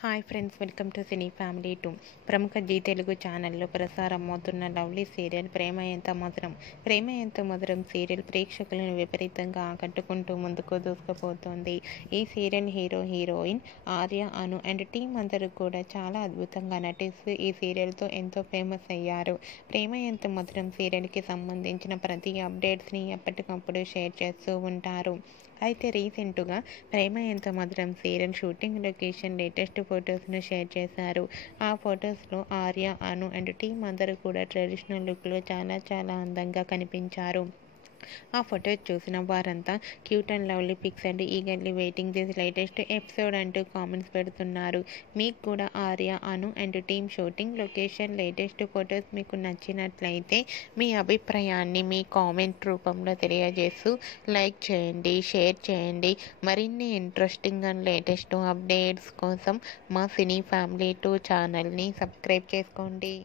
Hi friends, welcome to cine family 2. ప్రముఖ G Telugu ఛానల్లో ప్రసారమవుతున్న lovely serial ప్రేమ ఎంత మధురం. ప్రేమ ఎంత మధురం సీరియల్ ప్రేక్షకులను విపరీతంగా ఆకట్టుకుంటూ ముందుకు దూసుకుపోతుంది. ఈ serial heroine Arya, Anu and team అందరూ కూడా చాలా అద్భుతంగా నటిస్తూ ఈ సీరియల్తో ఎంతో ఫేమస్ అయ్యారు. ప్రేమ ఎంత మధురం సీరియల్కి సంబంధించిన ప్రతి అప్డేట్స్ని ఎప్పటికప్పుడు షేర్ చేస్తూ ఉంటారు. అయితే రీసెంట్గా Prema Entha Madhuram serial shooting location latest ఫొటోస్ను షేర్ చేశారు. ఆ ఫొటోస్లో ఆర్య, అను అండ్ టీం అందరూ కూడా ట్రెడిషనల్ లుక్లో చాలా అందంగా కనిపించారు. ఆ ఫొటోస్ చూసిన వారంతా cute and lovely pics and eagerly waiting this latest episode అంటూ కామెంట్స్ పెడుతున్నారు. మీకు కూడా Arya, Anu and team shooting location latest photos మీకు నచ్చినట్లయితే మీ అభిప్రాయాన్ని మీ కామెంట్ రూపంలో తెలియజేస్తూ లైక్ చేయండి, షేర్ చేయండి. మరిన్ని ఇంట్రెస్టింగ్ అండ్ లేటెస్ట్ అప్డేట్స్ కోసం మా సినీ ఫ్యామిలీ 2 ఛానల్ని సబ్స్క్రైబ్ చేసుకోండి.